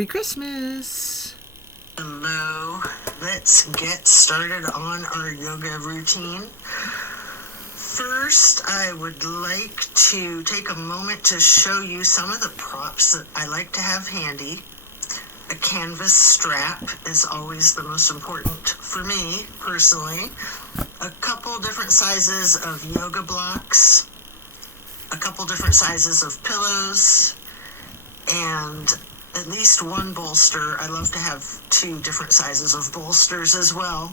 Merry Christmas! Hello. Let's get started on our yoga routine. First, I would like to take a moment to show you some of the props that I like to have handy. A canvas strap is always the most important for me, personally. A couple different sizes of yoga blocks, a couple different sizes of pillows, and at least one bolster. I love to have 2 different sizes of bolsters as well.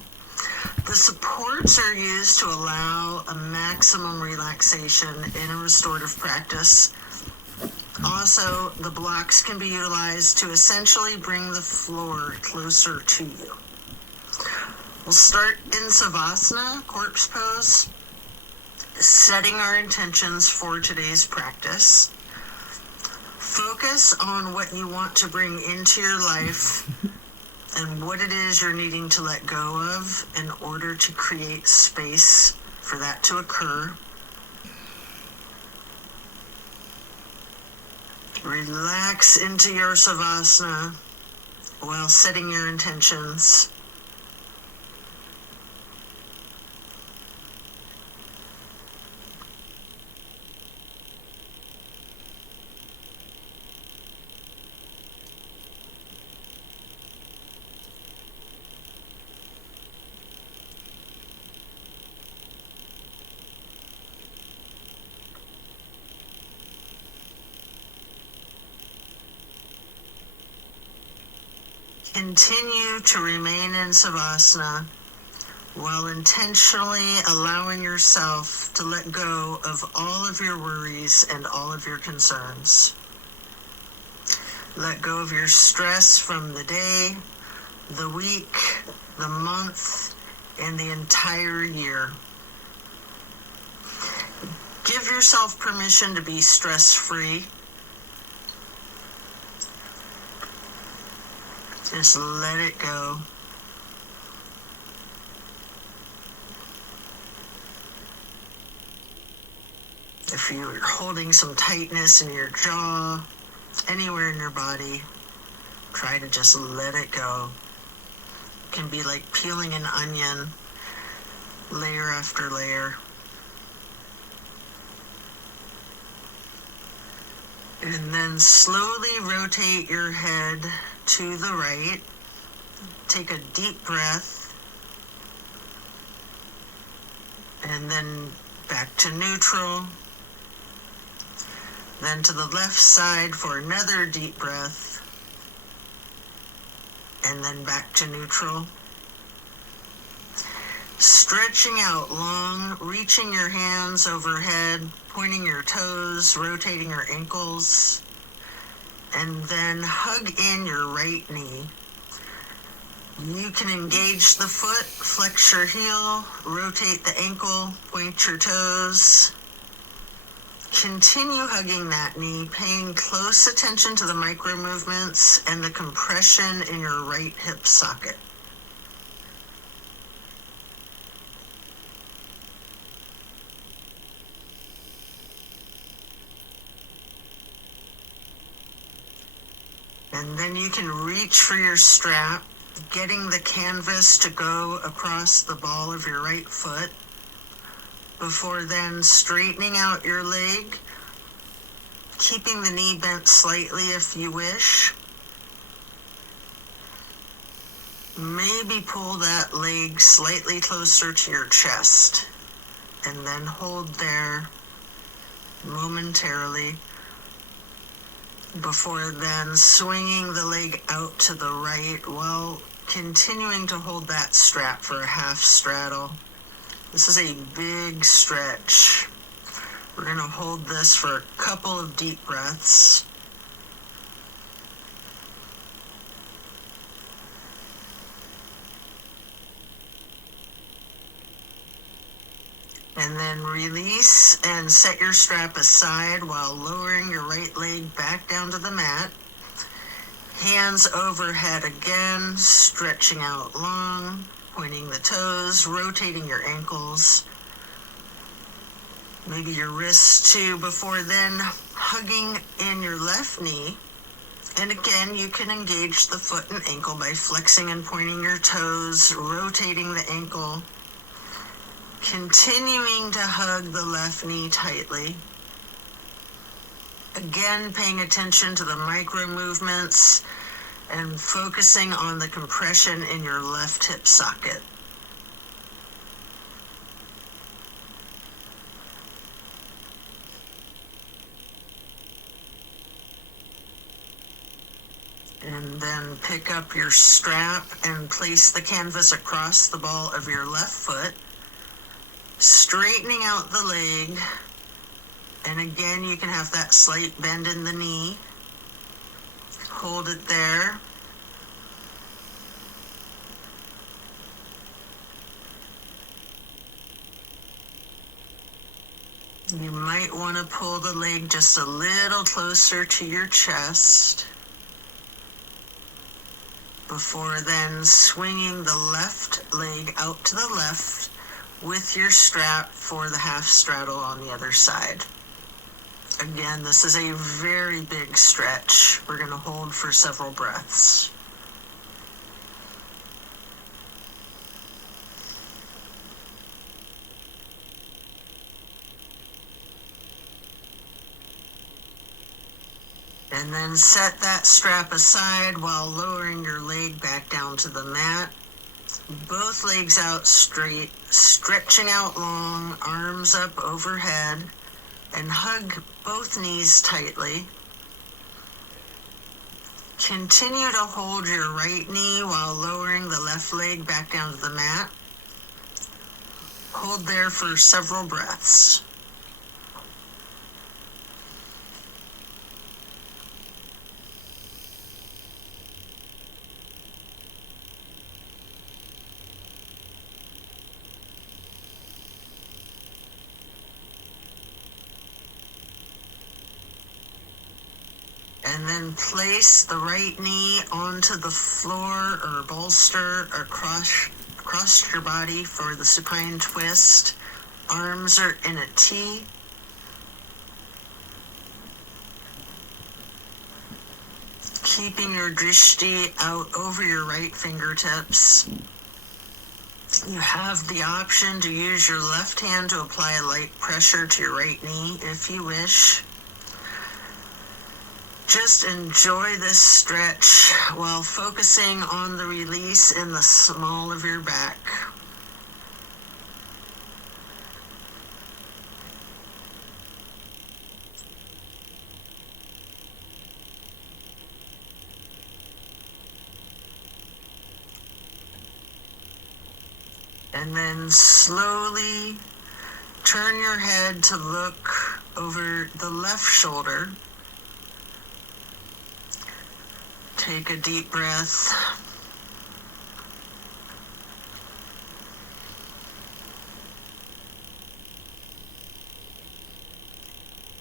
The supports are used to allow a maximum relaxation in a restorative practice. Also, the blocks can be utilized to essentially bring the floor closer to you. We'll start in Savasana, corpse pose, setting our intentions for today's practice. Focus on what you want to bring into your life and what it is you're needing to let go of in order to create space for that to occur. Relax into your Savasana while setting your intentions. Continue to remain in Savasana while intentionally allowing yourself to let go of all of your worries and all of your concerns. Let go of your stress from the day, the week, the month, and the entire year. Give yourself permission to be stress-free. Just let it go. If you're holding some tightness in your jaw, anywhere in your body, try to just let it go. It can be like peeling an onion, layer after layer. And then slowly rotate your head to the right. Take a deep breath. And then back to neutral. Then to the left side for another deep breath. And then back to neutral. Stretching out long, reaching your hands overhead, pointing your toes, rotating your ankles, and then hug in your right knee. You can engage the foot, flex your heel, rotate the ankle, point your toes. Continue hugging that knee, paying close attention to the micro movements and the compression in your right hip socket. And then you can reach for your strap, getting the canvas to go across the ball of your right foot, before then straightening out your leg, keeping the knee bent slightly if you wish. Maybe pull that leg slightly closer to your chest, and then hold there momentarily, before then swinging the leg out to the right while continuing to hold that strap for a half straddle. This is a big stretch. We're going to hold this for a couple of deep breaths. And then release and set your strap aside while lowering your right leg back down to the mat. Hands overhead again, stretching out long, pointing the toes, rotating your ankles. Maybe your wrists too, before then hugging in your left knee And again, you can engage the foot and ankle by flexing and pointing your toes, rotating the ankle, continuing to hug the left knee tightly. Again, paying attention to the micro movements and focusing on the compression in your left hip socket. And then pick up your strap and place the canvas across the ball of your left foot, straightening out the leg. And again, you can have that slight bend in the knee. Hold it there. You might want to pull the leg just a little closer to your chest before then swinging the left leg out to the left with your strap for the half straddle on the other side. Again, this is a very big stretch. We're going to hold for several breaths. And then set that strap aside while lowering your leg back down to the mat. Both legs out straight, stretching out long, arms up overhead, and hug both knees tightly. Continue to hold your right knee while lowering the left leg back down to the mat. Hold there for several breaths. And then place the right knee onto the floor or bolster across your body for the supine twist. Arms are in a T. Keeping your drishti out over your right fingertips. You have the option to use your left hand to apply a light pressure to your right knee if you wish. Just enjoy this stretch while focusing on the release in the small of your back. And then slowly turn your head to look over the left shoulder. Take a deep breath.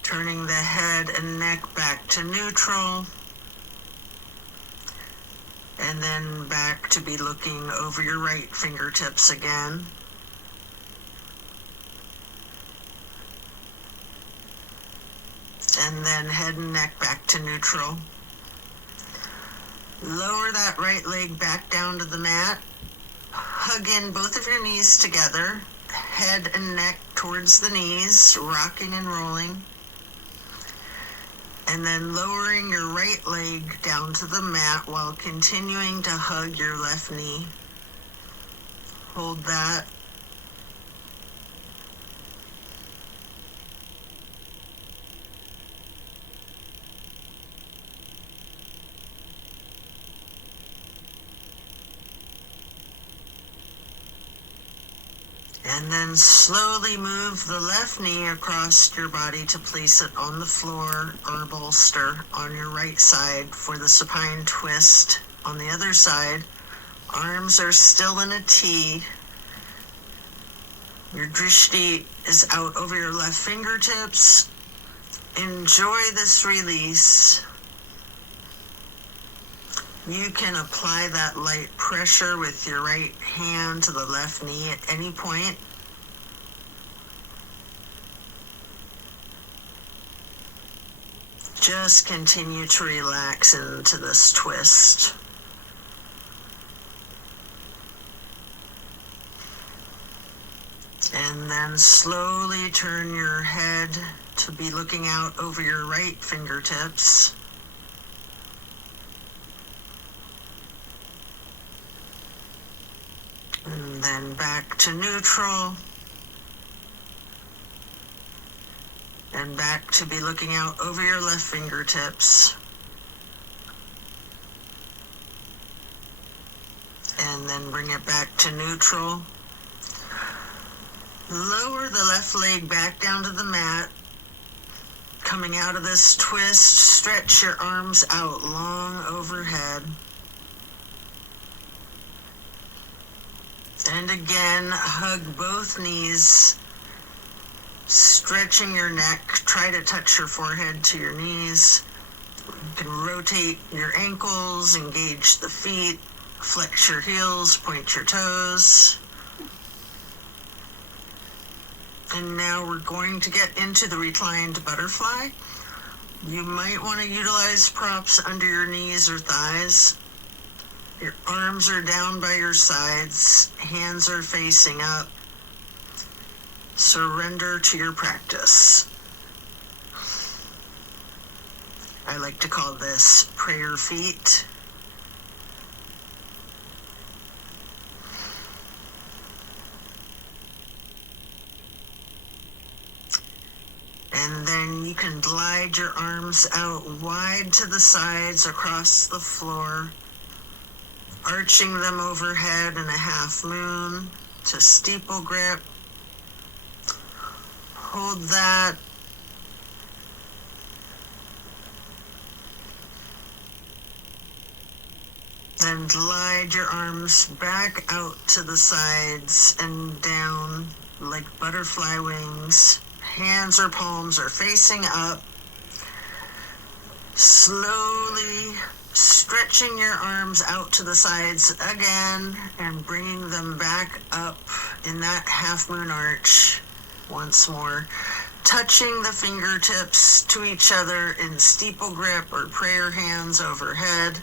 Turning the head and neck back to neutral. And then back to be looking over your right fingertips again. And then head and neck back to neutral. Lower that right leg back down to the mat. Hug in both of your knees together. Head and neck towards the knees, rocking and rolling. And then lowering your right leg down to the mat while continuing to hug your left knee. Hold that. And then slowly move the left knee across your body to place it on the floor or bolster on your right side for the supine twist. On the other side, arms are still in a T. Your drishti is out over your left fingertips. Enjoy this release. You can apply that light pressure with your right hand to the left knee at any point. Just continue to relax into this twist. And then slowly turn your head to be looking out over your right fingertips. And then back to neutral. And back to be looking out over your left fingertips. And then bring it back to neutral. Lower the left leg back down to the mat. Coming out of this twist, stretch your arms out long overhead. And again, hug both knees, stretching your neck. Try to touch your forehead to your knees. You can rotate your ankles, engage the feet, flex your heels, point your toes. And now we're going to get into the reclined butterfly. You might want to utilize props under your knees or thighs. Your arms are down by your sides, hands are facing up. Surrender to your practice. I like to call this prayer feet. And then you can glide your arms out wide to the sides across the floor, arching them overhead in a half moon to steeple grip. Hold that. Then glide your arms back out to the sides and down like butterfly wings. Hands or palms are facing up. Slowly stretching your arms out to the sides again and bringing them back up in that half moon arch once more. Touching the fingertips to each other in steeple grip or prayer hands overhead.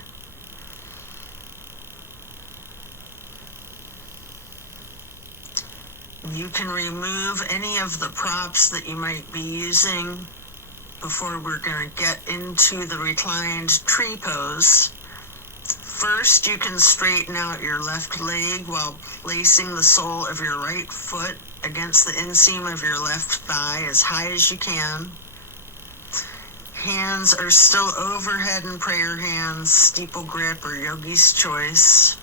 You can remove any of the props that you might be using before we're going to get into the reclined tree pose. First, you can straighten out your left leg while placing the sole of your right foot against the inseam of your left thigh as high as you can. Hands are still overhead in prayer hands, steeple grip or yogi's choice.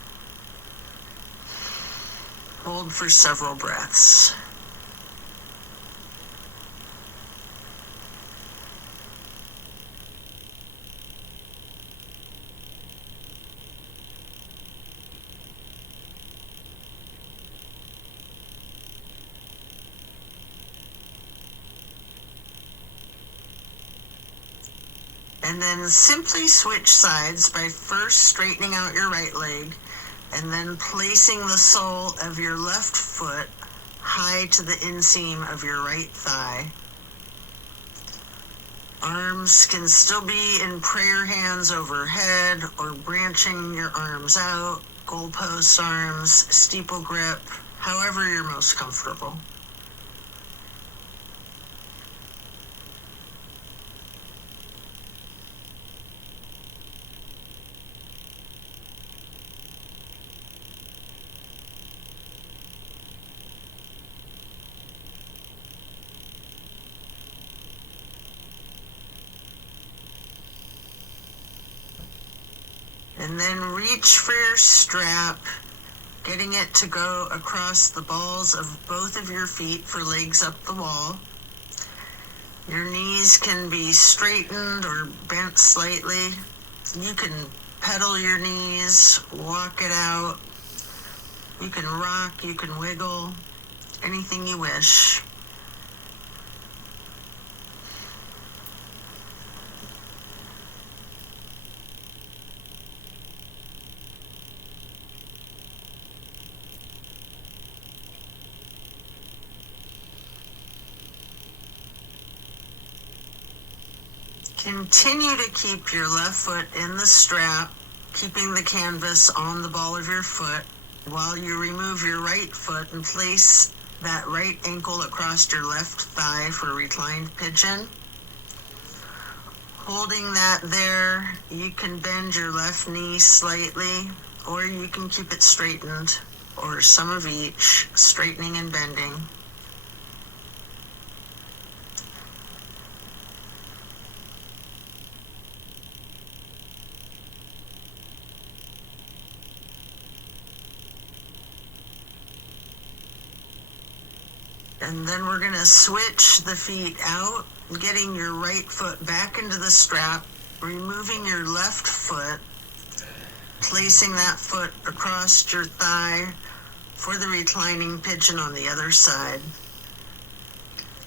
Hold for several breaths. And then simply switch sides by first straightening out your right leg and then placing the sole of your left foot high to the inseam of your right thigh. Arms can still be in prayer hands overhead or branching your arms out, goalpost arms, steeple grip, however you're most comfortable. And then reach for your strap, getting it to go across the balls of both of your feet for legs up the wall. Your knees can be straightened or bent slightly. You can pedal your knees, walk it out. You can rock, you can wiggle, anything you wish. Continue to keep your left foot in the strap, keeping the canvas on the ball of your foot while you remove your right foot and place that right ankle across your left thigh for reclined pigeon. Holding that there, you can bend your left knee slightly, or you can keep it straightened, or some of each, straightening and bending. And then we're going to switch the feet out, getting your right foot back into the strap, removing your left foot, placing that foot across your thigh for the reclining pigeon on the other side.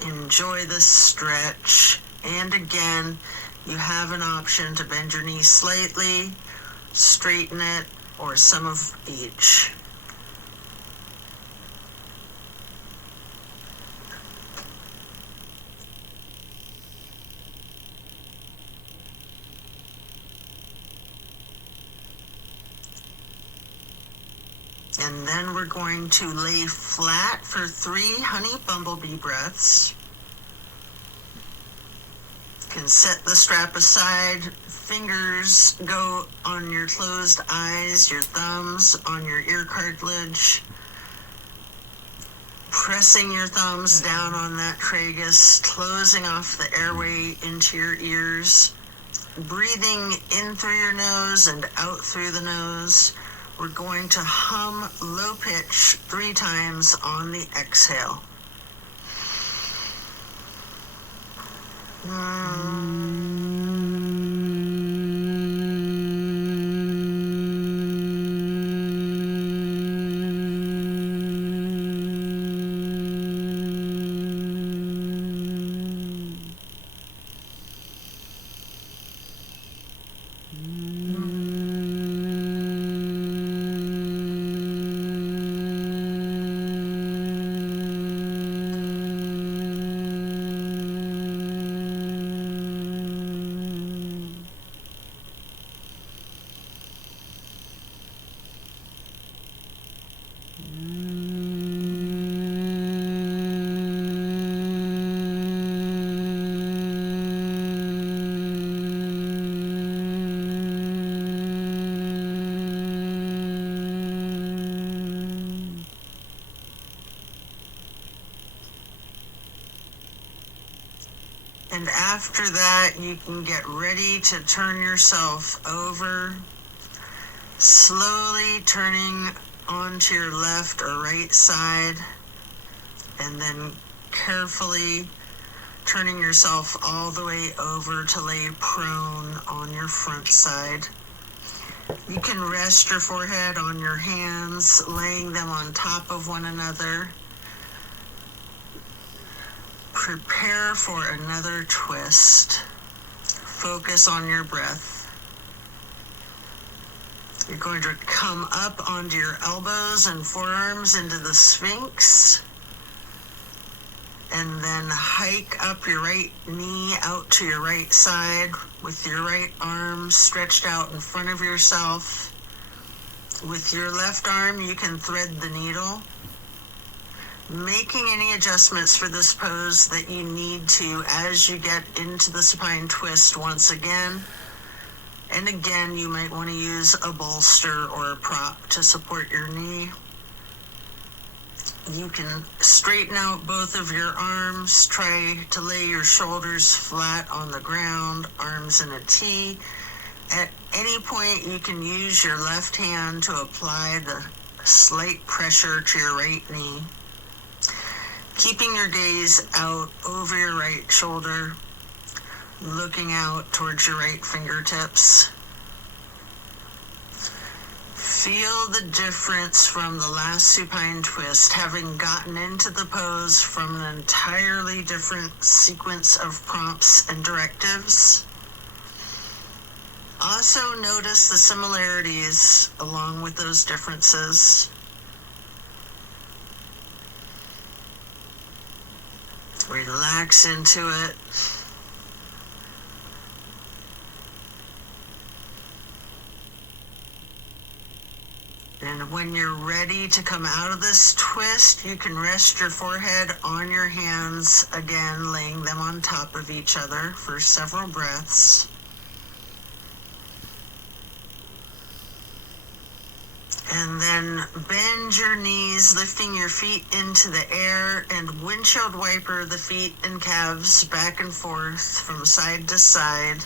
Enjoy the stretch. And again, you have an option to bend your knee slightly, straighten it, or some of each. And then we're going to lay flat for 3 honey bumblebee breaths. You can set the strap aside, fingers go on your closed eyes, your thumbs on your ear cartilage, pressing your thumbs down on that tragus, closing off the airway into your ears, breathing in through your nose and out through the nose. We're going to hum low pitch 3 times on the exhale. And after that, you can get ready to turn yourself over, slowly turning onto your left or right side, and then carefully turning yourself all the way over to lay prone on your front side. You can rest your forehead on your hands, laying them on top of one another. Prepare for another twist. Focus on your breath. You're going to come up onto your elbows and forearms into the Sphinx. And then hike up your right knee out to your right side with your right arm stretched out in front of yourself. With your left arm, you can thread the needle, making any adjustments for this pose that you need to as you get into the supine twist once again. And again, you might want to use a bolster or a prop to support your knee. You can straighten out both of your arms, try to lay your shoulders flat on the ground, arms in a T. At any point, you can use your left hand to apply the slight pressure to your right knee, keeping your gaze out over your right shoulder, looking out towards your right fingertips. Feel the difference from the last supine twist, having gotten into the pose from an entirely different sequence of prompts and directives. Also notice the similarities along with those differences. Relax into it. And when you're ready to come out of this twist, you can rest your forehead on your hands again, laying them on top of each other for several breaths. And then bend your knees, lifting your feet into the air, and windshield wiper the feet and calves back and forth from side to side.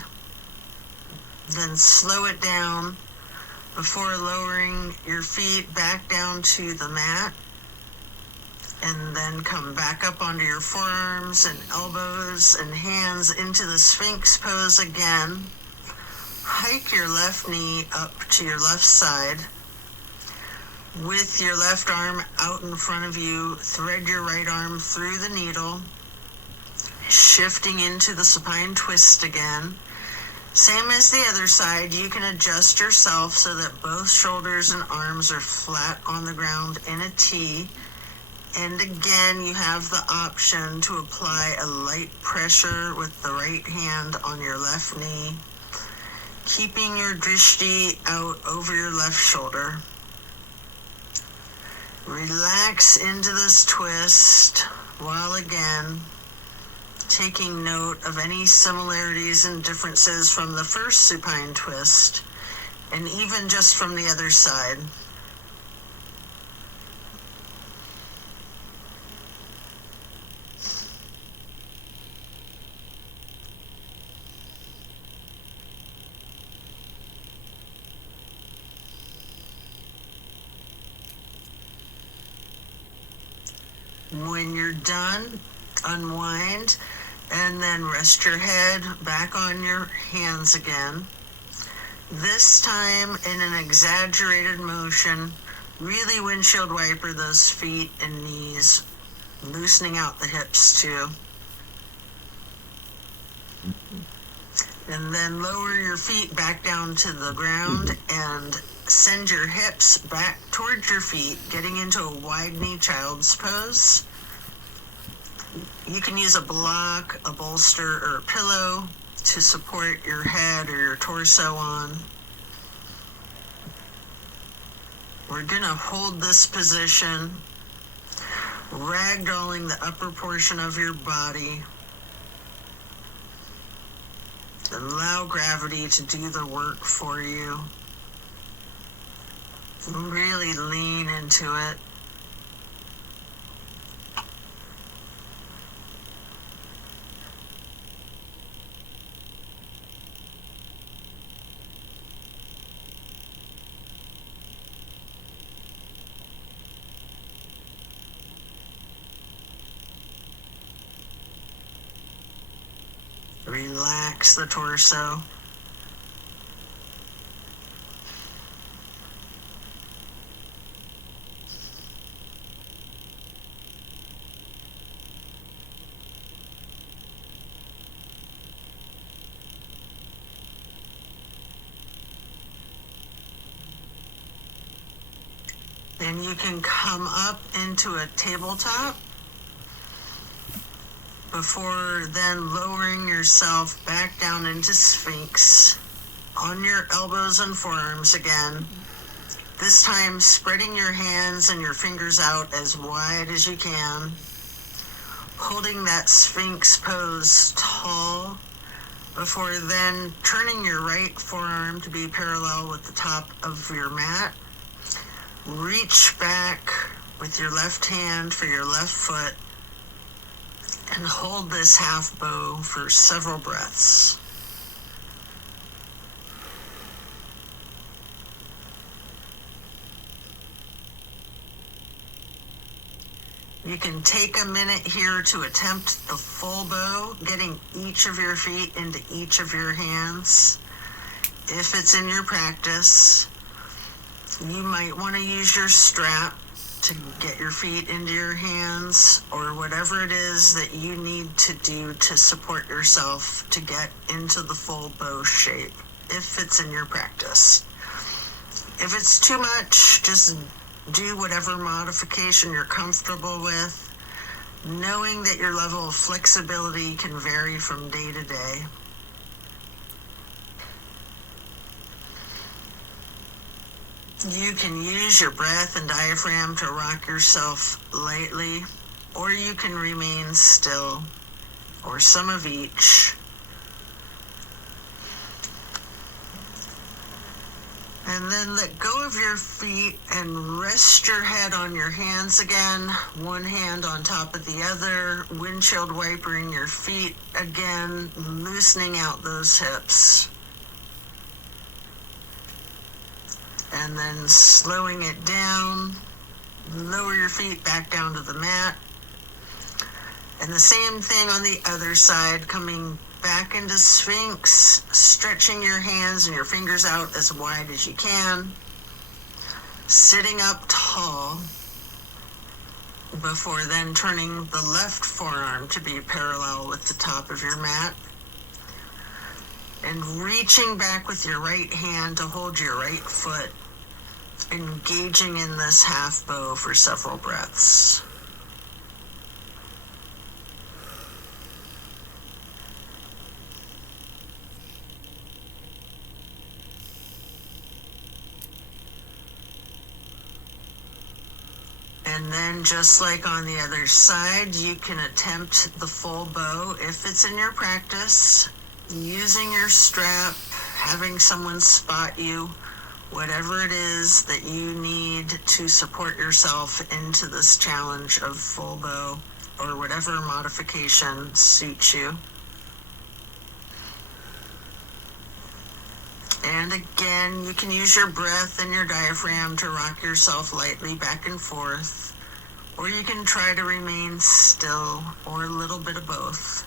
Then slow it down before lowering your feet back down to the mat. And then come back up onto your forearms and elbows and hands into the Sphinx pose again. Hike your left knee up to your left side. With your left arm out in front of you, thread your right arm through the needle, shifting into the supine twist again. Same as the other side, you can adjust yourself so that both shoulders and arms are flat on the ground in a T. And again, you have the option to apply a light pressure with the right hand on your left knee, keeping your drishti out over your left shoulder. Relax into this twist while again taking note of any similarities and differences from the first supine twist, and even just from the other side. When you're done, unwind, and then rest your head back on your hands again. This time in an exaggerated motion, really windshield wiper those feet and knees, loosening out the hips too. And then lower your feet back down to the ground and send your hips back towards your feet, getting into a wide knee child's pose. You can use a block, a bolster, or a pillow to support your head or your torso on. We're going to hold this position, ragdolling the upper portion of your body. Allow gravity to do the work for you. Really lean into it. Relax the torso. Then you can come up into a tabletop before then lowering yourself back down into Sphinx on your elbows and forearms again. This time spreading your hands and your fingers out as wide as you can, holding that Sphinx pose tall before then turning your right forearm to be parallel with the top of your mat. Reach back with your left hand for your left foot and hold this half bow for several breaths. You can take a minute here to attempt the full bow, getting each of your feet into each of your hands. If it's in your practice, you might want to use your strap to get your feet into your hands, or whatever it is that you need to do to support yourself to get into the full bow shape, if it's in your practice. If it's too much, just do whatever modification you're comfortable with, knowing that your level of flexibility can vary from day to day. You can use your breath and diaphragm to rock yourself lightly, or you can remain still, or some of each. And then let go of your feet and rest your head on your hands again, one hand on top of the other, windshield wipering your feet again, loosening out those hips. And then slowing it down, lower your feet back down to the mat. And the same thing on the other side, coming back into Sphinx, stretching your hands and your fingers out as wide as you can. Sitting up tall before then turning the left forearm to be parallel with the top of your mat. And reaching back with your right hand to hold your right foot, engaging in this half bow for several breaths. And then just like on the other side, you can attempt the full bow if it's in your practice, using your strap, having someone spot you, whatever it is that you need to support yourself into this challenge of full bow, or whatever modification suits you. And again, you can use your breath and your diaphragm to rock yourself lightly back and forth, or you can try to remain still, or a little bit of both.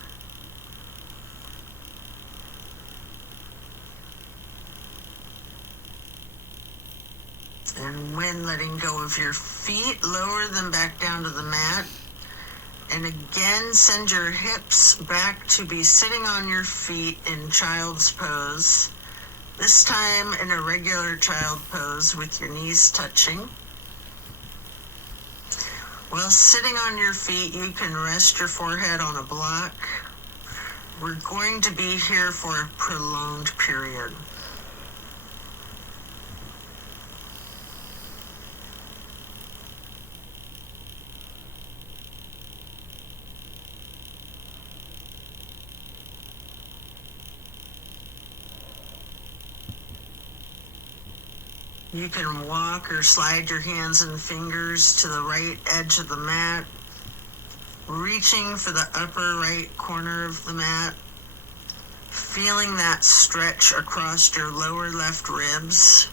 And when letting go of your feet, lower them back down to the mat. And again, send your hips back to be sitting on your feet in child's pose. This time in a regular child pose with your knees touching. While sitting on your feet, you can rest your forehead on a block. We're going to be here for a prolonged period. You can walk or slide your hands and fingers to the right edge of the mat, reaching for the upper right corner of the mat, feeling that stretch across your lower left ribs.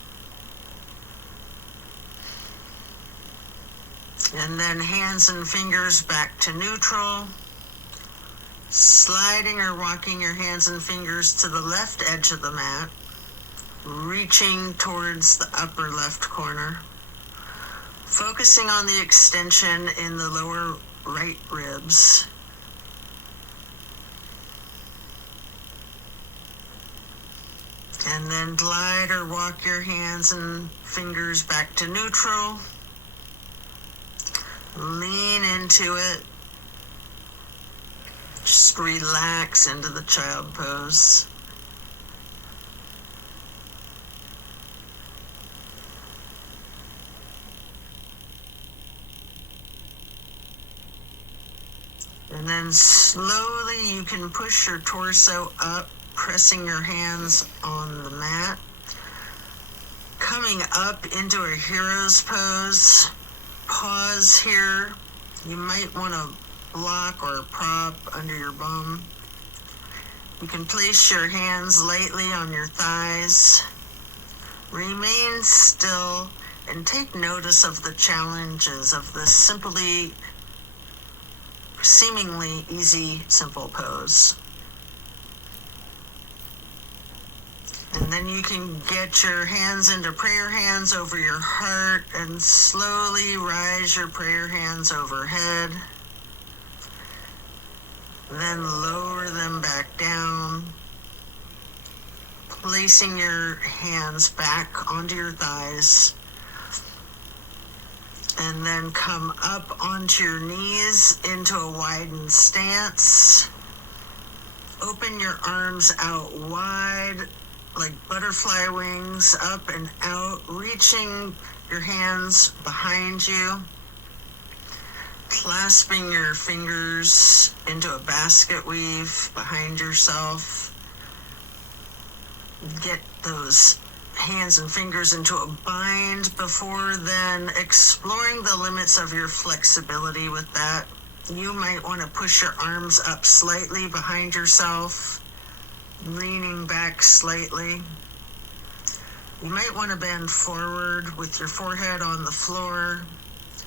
And then hands and fingers back to neutral, sliding or walking your hands and fingers to the left edge of the mat, reaching towards the upper left corner, focusing on the extension in the lower right ribs. And then glide or walk your hands and fingers back to neutral. Lean into it. Just relax into the child pose. And then slowly you can push your torso up, pressing your hands on the mat. Coming up into a hero's pose. Pause here. You might want to block or prop under your bum. You can place your hands lightly on your thighs. Remain still and take notice of the challenges of this seemingly easy, simple pose. And then you can get your hands into prayer hands over your heart and slowly rise your prayer hands overhead. Then lower them back down, placing your hands back onto your thighs. And then come up onto your knees into a widened stance. Open your arms out wide, like butterfly wings, up and out, reaching your hands behind you, clasping your fingers into a basket weave behind yourself. Get those hands and fingers into a bind before then exploring the limits of your flexibility with that. You might want to push your arms up slightly behind yourself, leaning back slightly. You might want to bend forward with your forehead on the floor,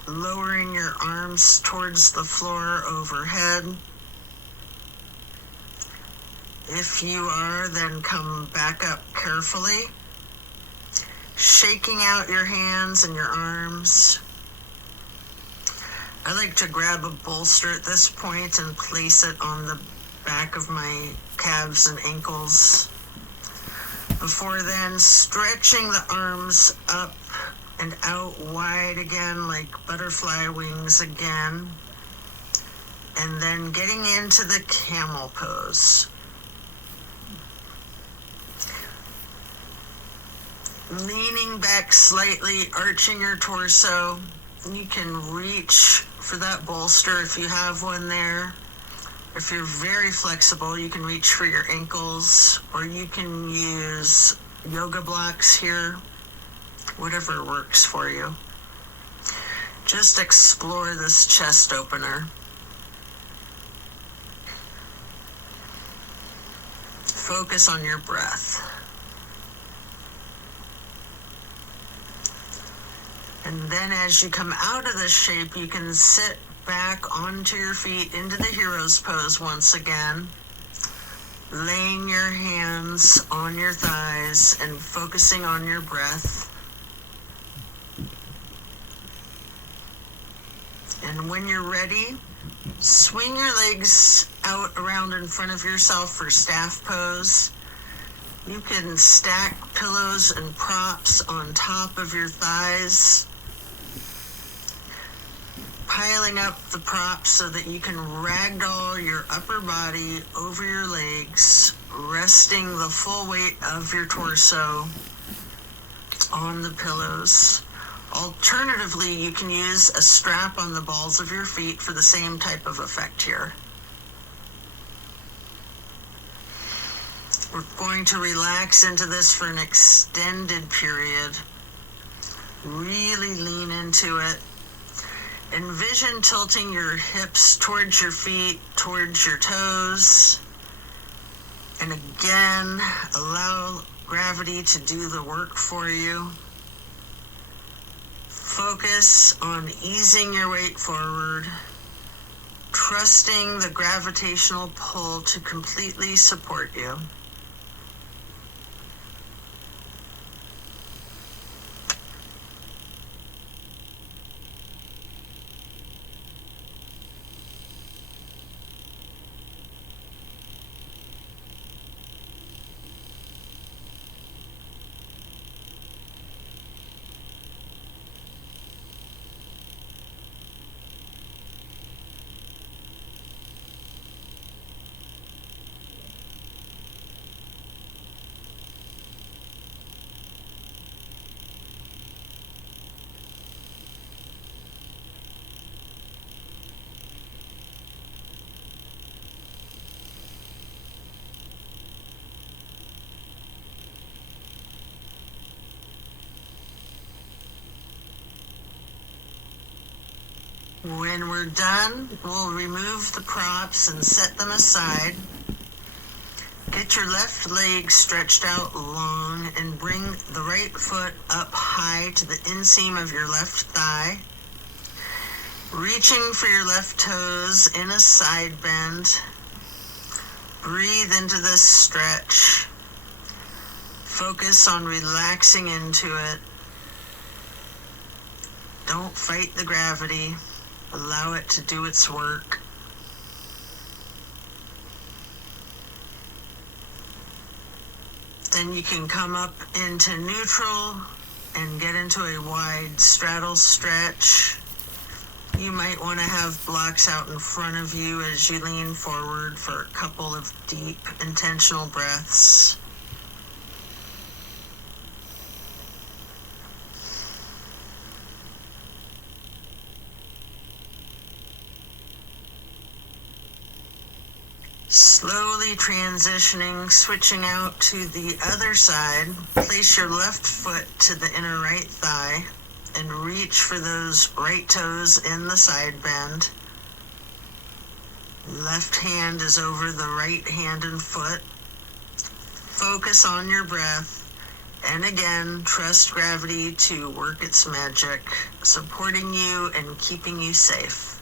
lowering your arms towards the floor overhead. If you are, then come back up carefully, shaking out your hands and your arms. I like to grab a bolster at this point and place it on the back of my calves and ankles. Before then, stretching the arms up and out wide again like butterfly wings again. And then getting into the camel pose. Leaning back slightly, arching your torso. You can reach for that bolster if you have one there. If you're very flexible, you can reach for your ankles, or you can use yoga blocks here, whatever works for you. Just explore this chest opener. Focus on your breath. And then as you come out of this shape, you can sit back onto your feet into the hero's pose once again, laying your hands on your thighs and focusing on your breath. And when you're ready, swing your legs out around in front of yourself for staff pose. You can stack pillows and props on top of your thighs, piling up the props so that you can ragdoll your upper body over your legs, resting the full weight of your torso on the pillows. Alternatively, you can use a strap on the balls of your feet for the same type of effect here. We're going to relax into this for an extended period. Really lean into it. Envision tilting your hips towards your feet, towards your toes. And again, allow gravity to do the work for you. Focus on easing your weight forward, trusting the gravitational pull to completely support you. When we're done, we'll remove the props and set them aside. Get your left leg stretched out long and bring the right foot up high to the inseam of your left thigh. Reaching for your left toes in a side bend. Breathe into this stretch. Focus on relaxing into it. Don't fight the gravity. Allow it to do its work. Then you can come up into neutral and get into a wide straddle stretch. You might want to have blocks out in front of you as you lean forward for a couple of deep, intentional breaths. Slowly transitioning, switching out to the other side. Place your left foot to the inner right thigh and reach for those right toes in the side bend. Left hand is over the right hand and foot. Focus on your breath. And again, trust gravity to work its magic, supporting you and keeping you safe.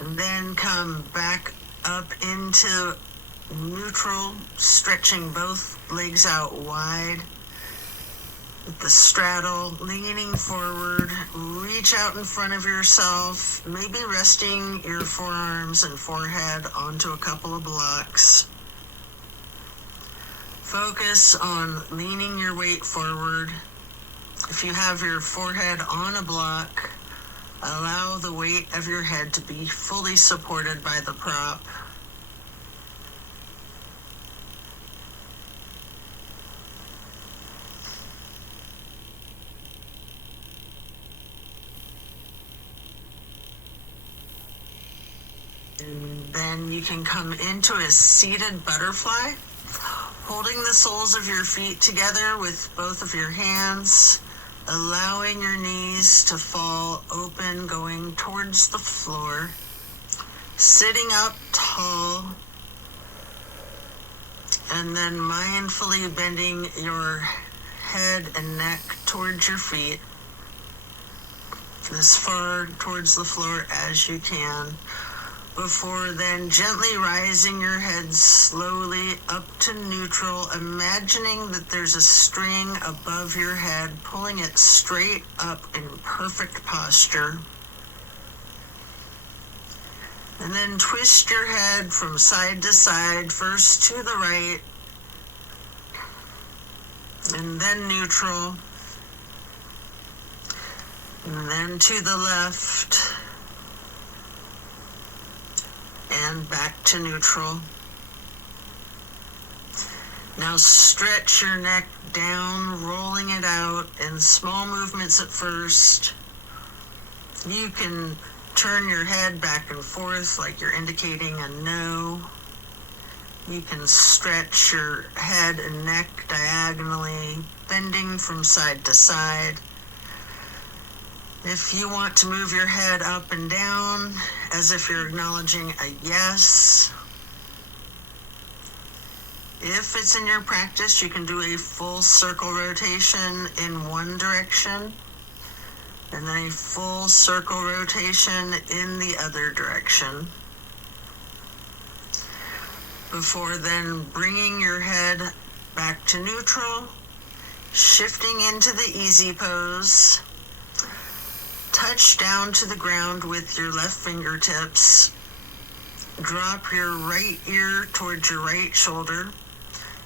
And then come back up into neutral, stretching both legs out wide. With the straddle, leaning forward, reach out in front of yourself, maybe resting your forearms and forehead onto a couple of blocks. Focus on leaning your weight forward. If you have your forehead on a block, allow the weight of your head to be fully supported by the prop. And then you can come into a seated butterfly, holding the soles of your feet together with both of your hands, allowing your knees to fall open, going towards the floor, sitting up tall, and then mindfully bending your head and neck towards your feet, as far towards the floor as you can, before then gently rising your head slowly up to neutral, imagining that there's a string above your head, pulling it straight up in perfect posture. And then twist your head from side to side, first to the right, and then neutral, and then to the left, and back to neutral. Now stretch your neck down, rolling it out in small movements at first. You can turn your head back and forth like you're indicating a no. You can stretch your head and neck diagonally, bending from side to side. If you want to move your head up and down as if you're acknowledging a yes. If it's in your practice, you can do a full circle rotation in one direction and then a full circle rotation in the other direction. Before then bringing your head back to neutral, shifting into the easy pose. Touch down to the ground with your left fingertips. Drop your right ear towards your right shoulder.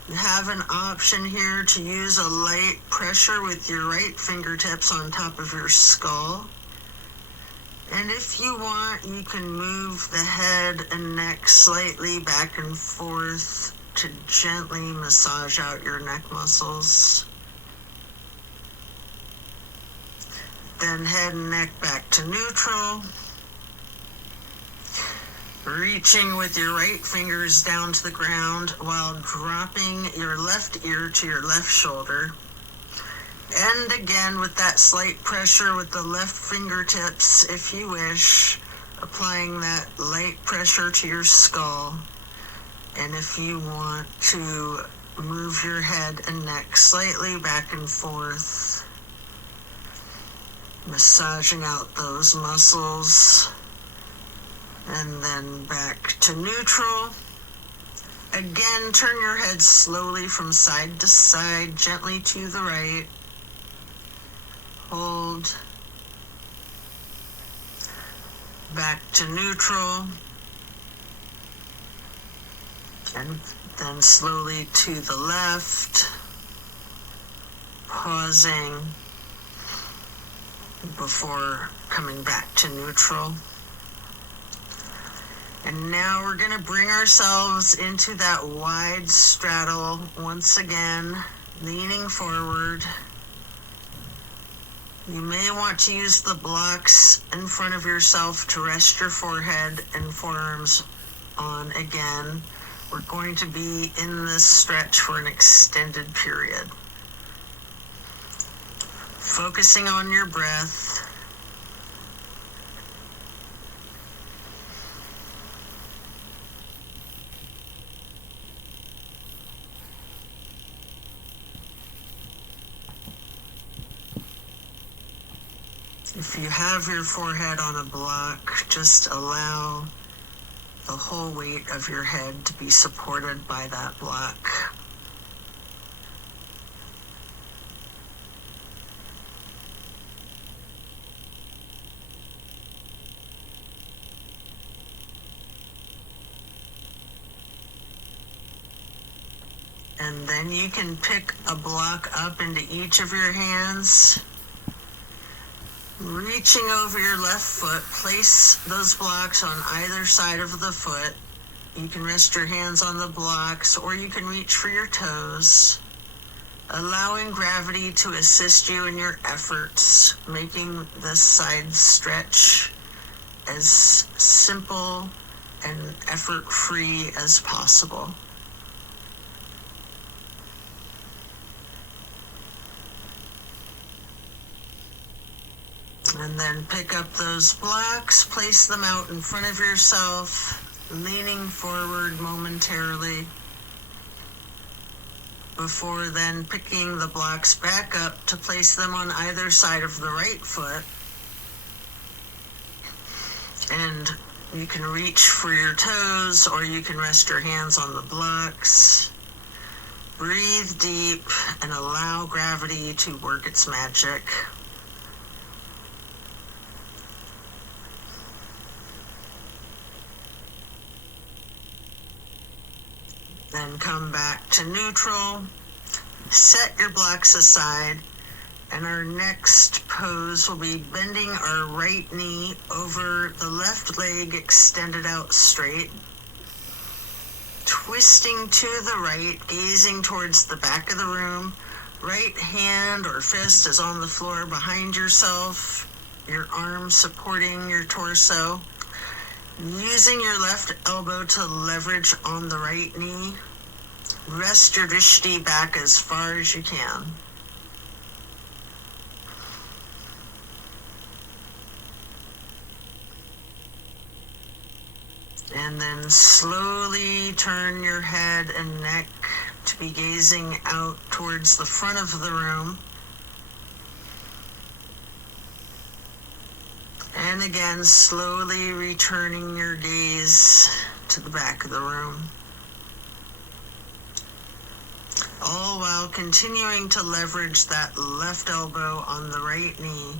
You have an option here to use a light pressure with your right fingertips on top of your skull. And if you want, you can move the head and neck slightly back and forth to gently massage out your neck muscles. Then head and neck back to neutral. Reaching with your right fingers down to the ground while dropping your left ear to your left shoulder. And again with that slight pressure with the left fingertips, if you wish, applying that light pressure to your skull. And if you want to move your head and neck slightly back and forth, massaging out those muscles, and then back to neutral. Again, turn your head slowly from side to side, gently to the right. Hold. Back to neutral. And then slowly to the left. Pausing before coming back to neutral. And now we're going to bring ourselves into that wide straddle once again, leaning forward, You may want to use the blocks in front of yourself to rest your forehead and forearms on again. We're going to be in this stretch for an extended period. Focusing on your breath. If you have your forehead on a block, just allow the whole weight of your head to be supported by that block. And then you can pick a block up into each of your hands. Reaching over your left foot, place those blocks on either side of the foot. You can rest your hands on the blocks, or you can reach for your toes, allowing gravity to assist you in your efforts, making this side stretch as simple and effort-free as possible. And then pick up those blocks, place them out in front of yourself, leaning forward momentarily, before then picking the blocks back up to place them on either side of the right foot. And you can reach for your toes, or you can rest your hands on the blocks. Breathe deep and allow gravity to work its magic. Then come back to neutral, set your blocks aside, and our next pose will be bending our right knee over the left leg extended out straight, twisting to the right, gazing towards the back of the room. Right hand or fist is on the floor behind yourself, your arm supporting your torso. Using your left elbow to leverage on the right knee, rest your drishti back as far as you can. And then slowly turn your head and neck to be gazing out towards the front of the room. And again, slowly returning your gaze to the back of the room. All while continuing to leverage that left elbow on the right knee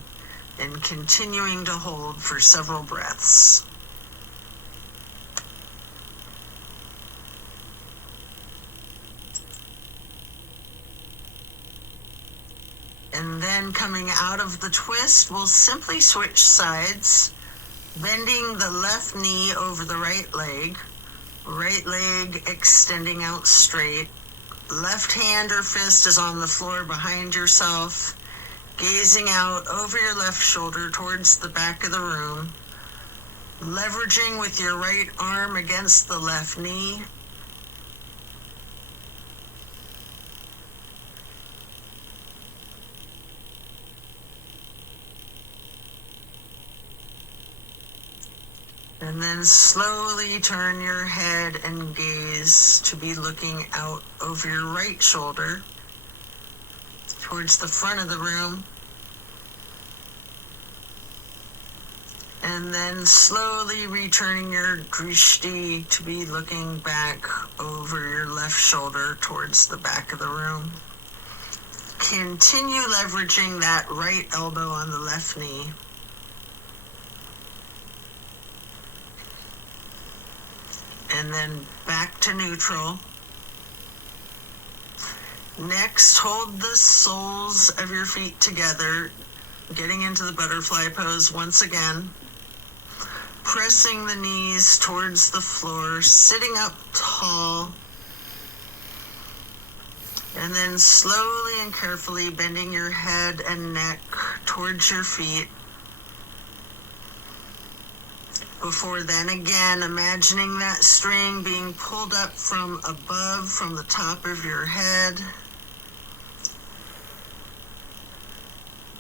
and continuing to hold for several breaths. And then coming out of the twist, we'll simply switch sides, bending the left knee over the right leg extending out straight. Left hand or fist is on the floor behind yourself, gazing out over your left shoulder towards the back of the room, leveraging with your right arm against the left knee. And then slowly turn your head and gaze to be looking out over your right shoulder towards the front of the room. And then slowly returning your drishti to be looking back over your left shoulder towards the back of the room. Continue leveraging that right elbow on the left knee. And then back to neutral. Next, hold the soles of your feet together, getting into the butterfly pose once again. Pressing the knees towards the floor, sitting up tall. And then slowly and carefully bending your head and neck towards your feet. Before then, again, imagining that string being pulled up from above, from the top of your head.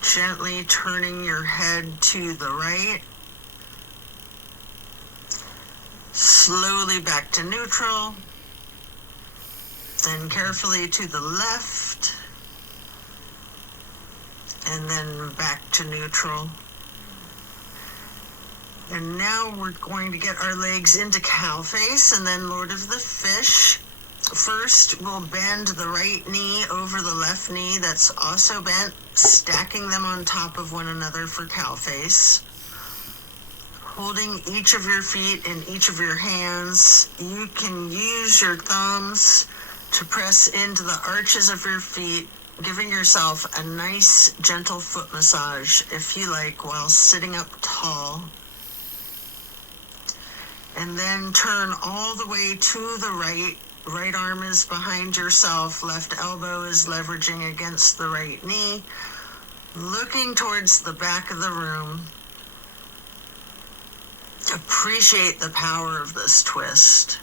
Gently turning your head to the right. Slowly back to neutral. Then carefully to the left. And then back to neutral. And now we're going to get our legs into cow face and then Lord of the Fish. First, we'll bend the right knee over the left knee that's also bent, stacking them on top of one another for cow face. Holding each of your feet in each of your hands, you can use your thumbs to press into the arches of your feet, giving yourself a nice, gentle foot massage, if you like, while sitting up tall. And then turn all the way to the right. Right arm is behind yourself. Left elbow is leveraging against the right knee. Looking towards the back of the room. Appreciate the power of this twist.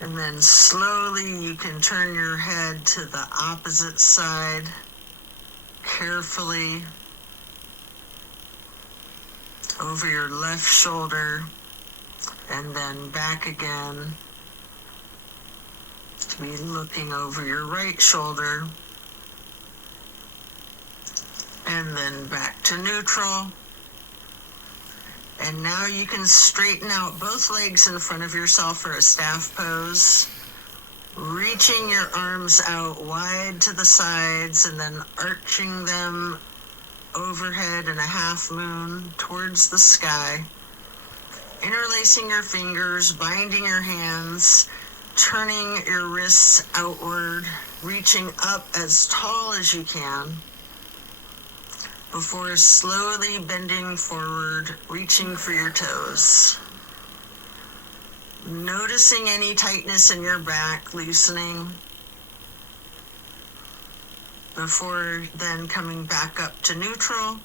And then slowly you can turn your head to the opposite side. Carefully over your left shoulder and then back again to be looking over your right shoulder and then back to neutral. And now you can straighten out both legs in front of yourself for a staff pose. Reaching your arms out wide to the sides and then arching them overhead in a half moon towards the sky. Interlacing your fingers, binding your hands, turning your wrists outward, reaching up as tall as you can, before slowly bending forward, reaching for your toes. Noticing any tightness in your back, loosening, before then coming back up to neutral.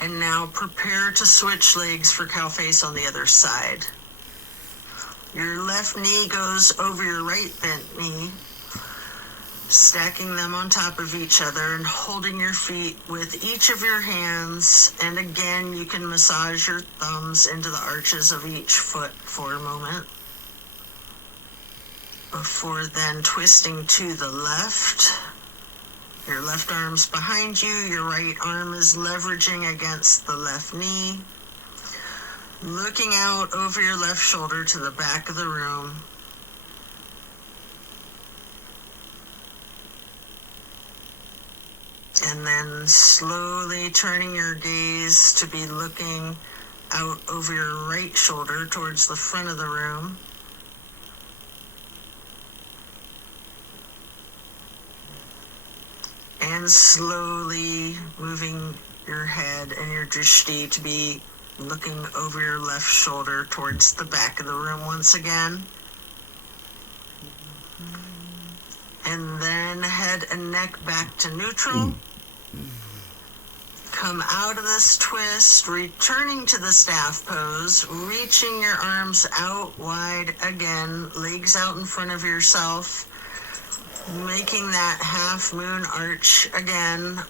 And now prepare to switch legs for cow face on the other side. Your left knee goes over your right bent knee, stacking them on top of each other and holding your feet with each of your hands. And again, you can massage your thumbs into the arches of each foot for a moment. Before then twisting to the left. Your left arm's behind you, your right arm is leveraging against the left knee. Looking out over your left shoulder to the back of the room. And then slowly turning your gaze to be looking out over your right shoulder towards the front of the room. And slowly moving your head and your drishti to be looking over your left shoulder towards the back of the room once again. And then head and neck back to neutral. Come out of this twist, returning to the staff pose, reaching your arms out wide again, legs out in front of yourself, making that half moon arch again,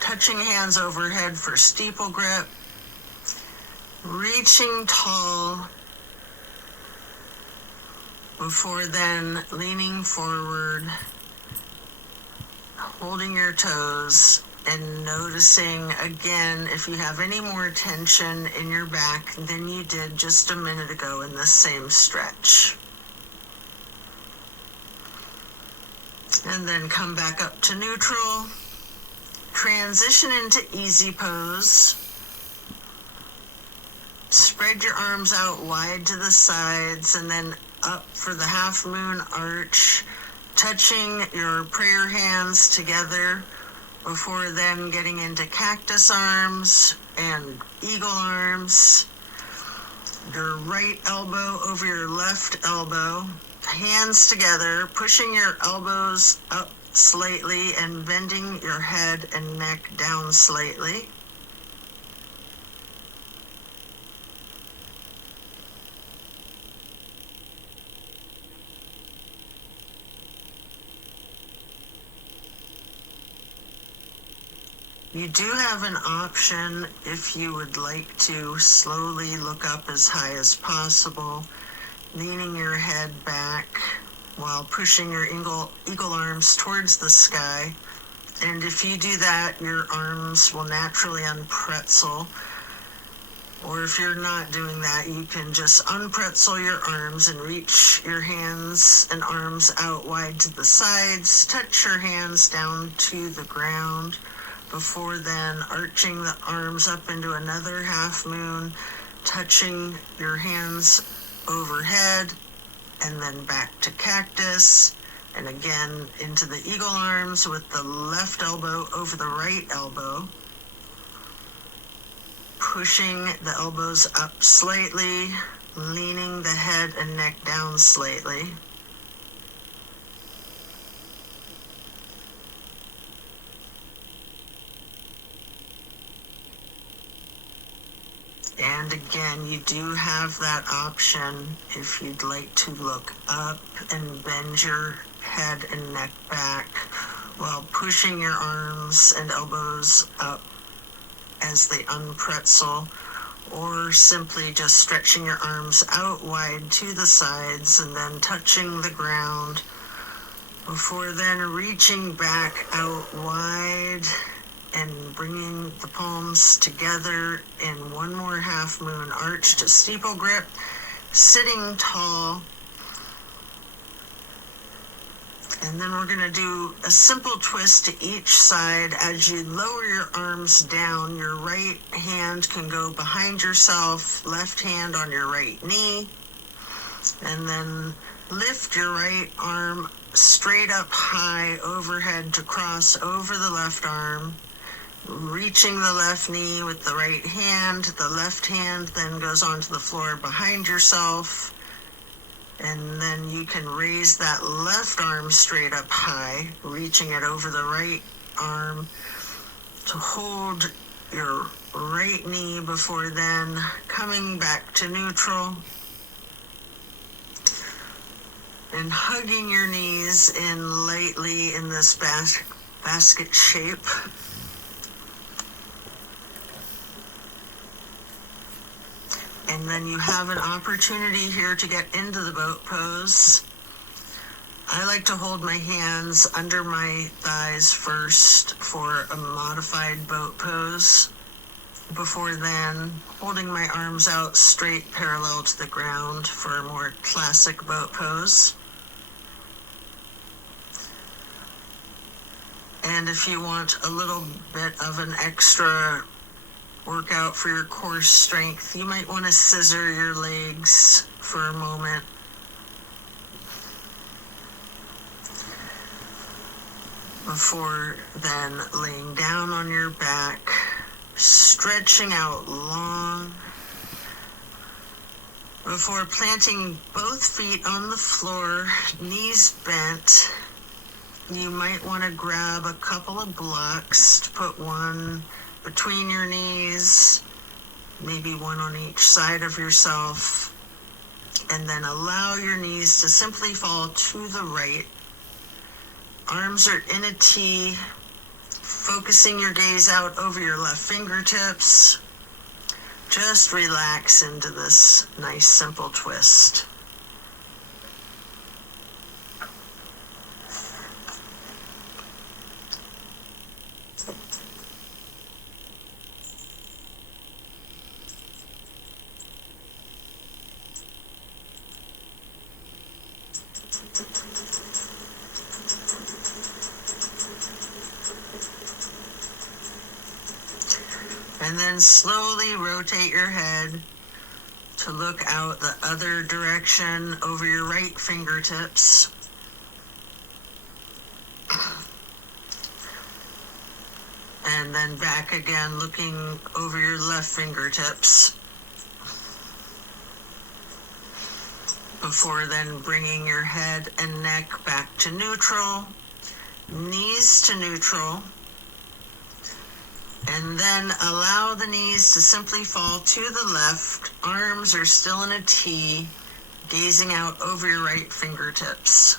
touching hands overhead for steeple grip, reaching tall, before then leaning forward, holding your toes, and noticing again if you have any more tension in your back than you did just a minute ago in this same stretch. And then come back up to neutral. Transition into easy pose. Spread your arms out wide to the sides and then up for the half moon arch, touching your prayer hands together before then getting into cactus arms, and eagle arms. Your right elbow over your left elbow, hands together, pushing your elbows up slightly and bending your head and neck down slightly. You do have an option if you would like to slowly look up as high as possible, leaning your head back while pushing your eagle arms towards the sky. And if you do that, your arms will naturally unpretzel. Or if you're not doing that, you can just unpretzel your arms and reach your hands and arms out wide to the sides. Touch your hands down to the ground before then arching the arms up into another half moon, touching your hands overhead, and then back to cactus, and again into the eagle arms with the left elbow over the right elbow, pushing the elbows up slightly, leaning the head and neck down slightly. And again, you do have that option if you'd like to look up and bend your head and neck back while pushing your arms and elbows up as they unpretzel, or simply just stretching your arms out wide to the sides and then touching the ground before then reaching back out wide and bringing the palms together in one more half moon arch to steeple grip, sitting tall. And then we're going to do a simple twist to each side. As you lower your arms down, your right hand can go behind yourself, left hand on your right knee, and then lift your right arm straight up high overhead to cross over the left arm, reaching the left knee with the right hand. The left hand then goes onto the floor behind yourself, and then you can raise that left arm straight up high, reaching it over the right arm to hold your right knee before then coming back to neutral and hugging your knees in lightly in this basket shape. And then you have an opportunity here to get into the boat pose. I like to hold my hands under my thighs first for a modified boat pose, before then holding my arms out straight parallel to the ground for a more classic boat pose. And if you want a little bit of an extra workout for your core strength, you might want to scissor your legs for a moment. Before then laying down on your back, stretching out long. Before planting both feet on the floor, knees bent, you might want to grab a couple of blocks to put one between your knees, maybe one on each side of yourself, and then allow your knees to simply fall to the right. Arms are in a T, focusing your gaze out over your left fingertips. Just relax into this nice simple twist. And then slowly rotate your head to look out the other direction over your right fingertips. And then back again, looking over your left fingertips. Before then bringing your head and neck back to neutral, knees to neutral, and then allow the knees to simply fall to the left. Arms are still in a T, gazing out over your right fingertips.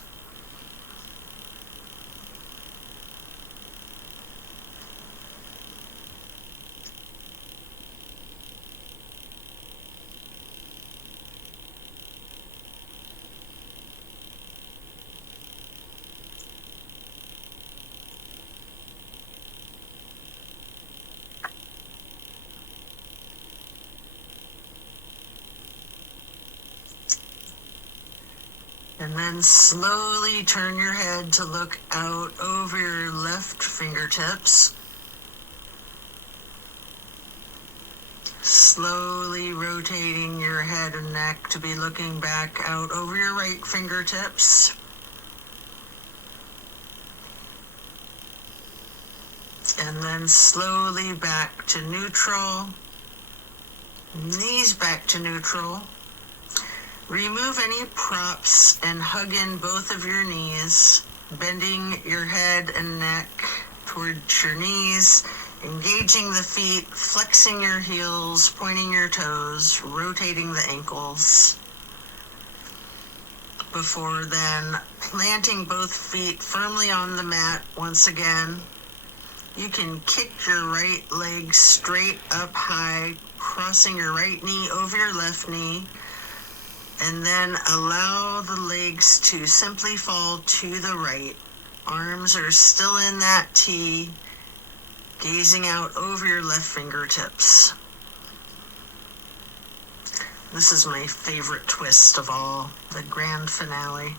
And then slowly turn your head to look out over your left fingertips. Slowly rotating your head and neck to be looking back out over your right fingertips. And then slowly back to neutral. Knees back to neutral. Remove any props and hug in both of your knees, bending your head and neck towards your knees, engaging the feet, flexing your heels, pointing your toes, rotating the ankles. Before then, planting both feet firmly on the mat once again. You can kick your right leg straight up high, crossing your right knee over your left knee. And then allow the legs to simply fall to the right. Arms are still in that T, gazing out over your left fingertips. This is my favorite twist of all, the grand finale.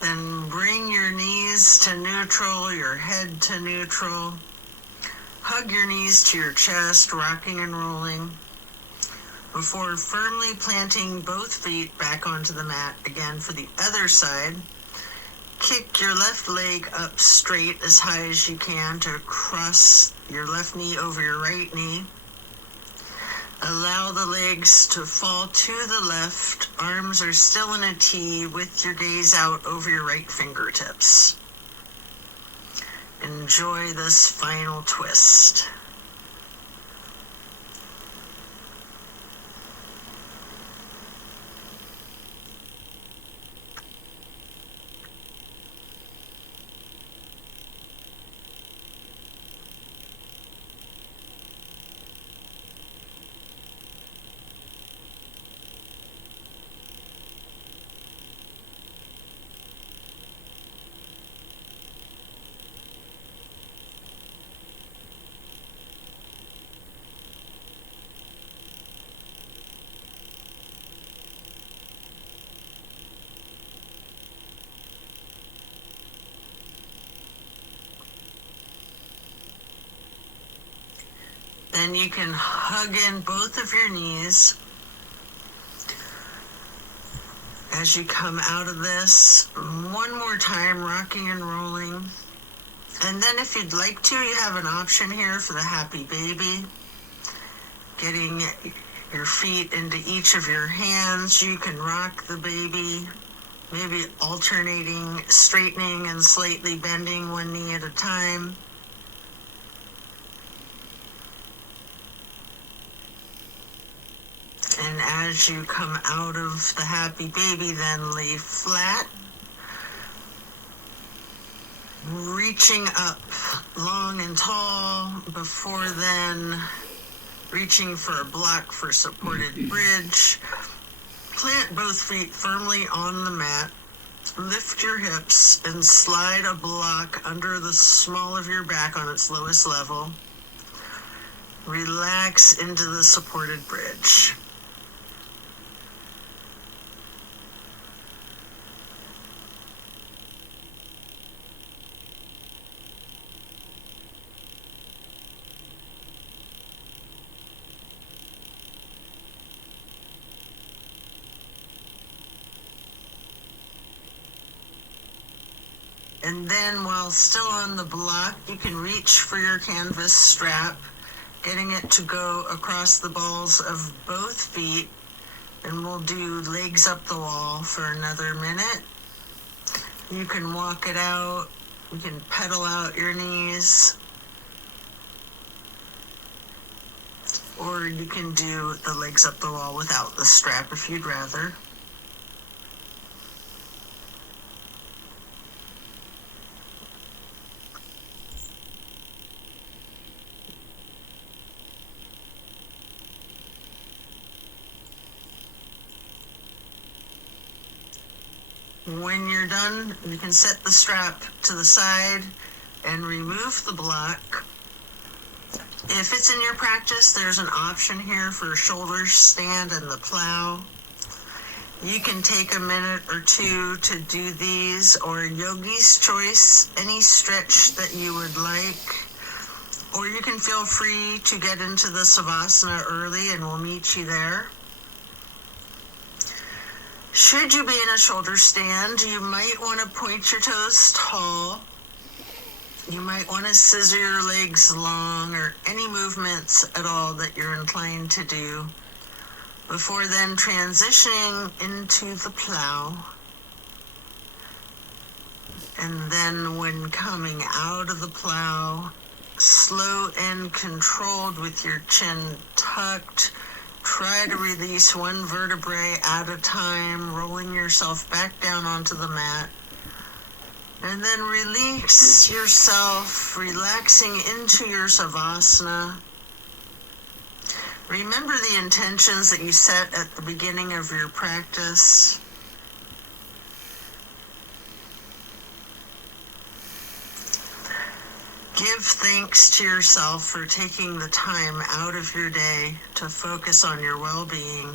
Then bring your knees to neutral, your head to neutral. Hug your knees to your chest, rocking and rolling. Before firmly planting both feet back onto the mat again for the other side. Kick your left leg up straight as high as you can to cross your left knee over your right knee. Allow the legs to fall to the left. Arms are still in a T with your gaze out over your right fingertips. Enjoy this final twist. Then you can hug in both of your knees as you come out of this. One more time, rocking and rolling. And then if you'd like to, you have an option here for the happy baby. Getting your feet into each of your hands. You can rock the baby, maybe alternating, straightening and slightly bending one knee at a time. And as you come out of the happy baby, then lay flat, reaching up long and tall. Before then, reaching for a block for supported bridge. Plant both feet firmly on the mat. Lift your hips and slide a block under the small of your back on its lowest level. Relax into the supported bridge. And then while still on the block, you can reach for your canvas strap, getting it to go across the balls of both feet. And we'll do legs up the wall for another minute. You can walk it out. You can pedal out your knees. Or you can do the legs up the wall without the strap if you'd rather. When you're done, you can set the strap to the side and remove the block. If it's in your practice, there's an option here for a shoulder stand and the plow. You can take a minute or two to do these, or yogi's choice, any stretch that you would like. Or you can feel free to get into the Savasana early and we'll meet you there. Should you be in a shoulder stand, you might want to point your toes tall. You might want to scissor your legs long, or any movements at all that you're inclined to do, before then transitioning into the plow. And then when coming out of the plow, slow and controlled with your chin tucked, try to release one vertebrae at a time, rolling yourself back down onto the mat. And then release yourself, relaxing into your Savasana. Remember the intentions that you set at the beginning of your practice. Give thanks to yourself for taking the time out of your day to focus on your well-being.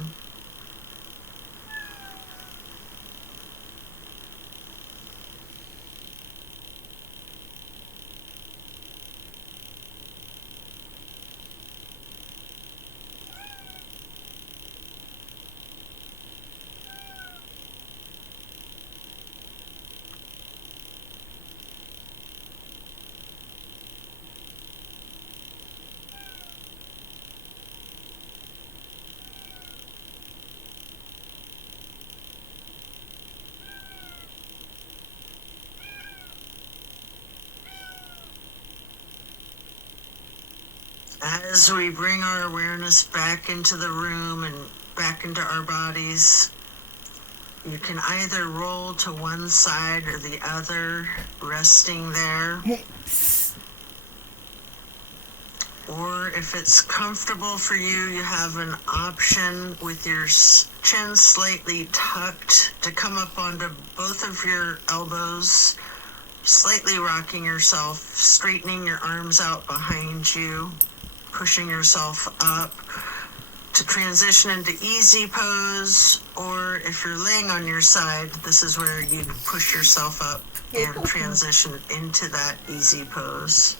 As we bring our awareness back into the room and back into our bodies, you can either roll to one side or the other, resting there. Or if it's comfortable for you, you have an option with your chin slightly tucked to come up onto both of your elbows, slightly rocking yourself, straightening your arms out behind you, pushing yourself up to transition into easy pose. Or if you're laying on your side, this is where you push yourself up and transition into that easy pose.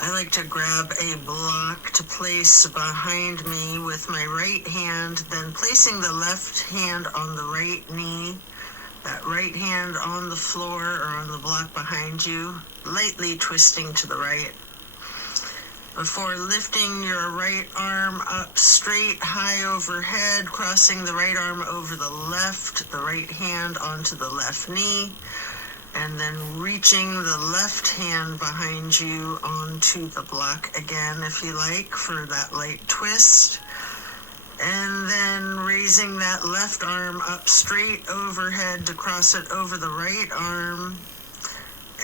I like to grab a block to place behind me with my right hand, then placing the left hand on the right knee, that right hand on the floor or on the block behind you, lightly twisting to the right. Before lifting your right arm up straight, high overhead, crossing the right arm over the left, the right hand onto the left knee, and then reaching the left hand behind you onto the block again, if you like, for that light twist. And then raising that left arm up straight overhead to cross it over the right arm,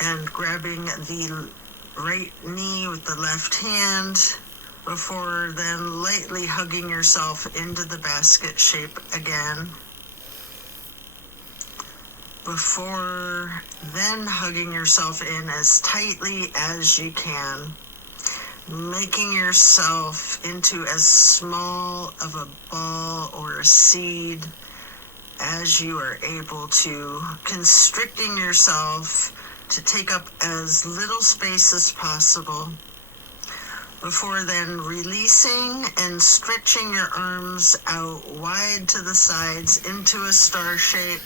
and grabbing the right knee with the left hand, before then lightly hugging yourself into the basket shape again. Before then hugging yourself in as tightly as you can, making yourself into as small of a ball or a seed as you are able to, constricting yourself to take up as little space as possible. Before then releasing and stretching your arms out wide to the sides into a star shape.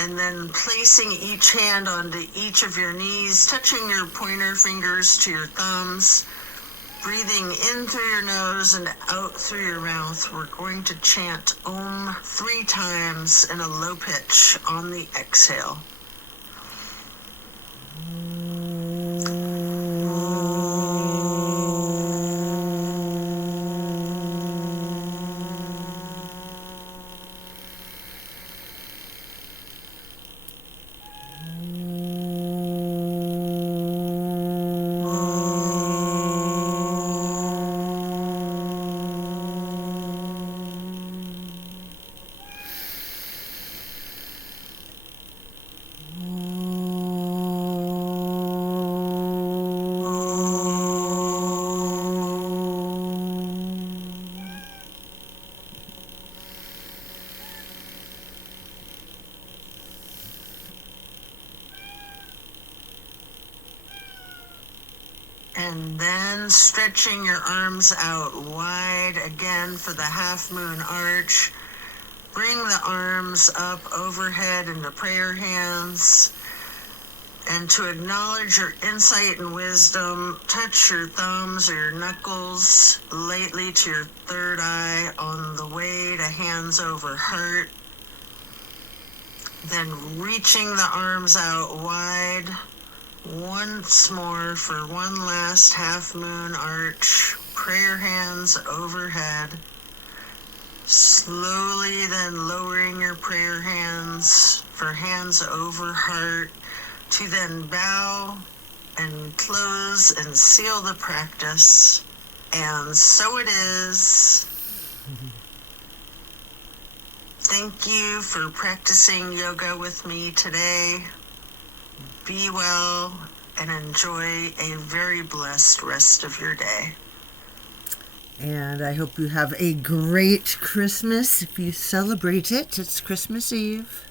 And then placing each hand onto each of your knees, touching your pointer fingers to your thumbs, breathing in through your nose and out through your mouth. We're going to chant Om 3 times in a low pitch on the exhale. And then stretching your arms out wide again for the half moon arch. Bring the arms up overhead into prayer hands. And to acknowledge your insight and wisdom, touch your thumbs or your knuckles lightly to your third eye on the way to hands over heart. Then reaching the arms out wide once more for one last half moon arch, prayer hands overhead. Slowly then lowering your prayer hands for hands over heart, to then bow and close and seal the practice. And so it is. Thank you for practicing yoga with me today. Be well and enjoy a very blessed rest of your day. And I hope you have a great Christmas if you celebrate it. It's Christmas Eve.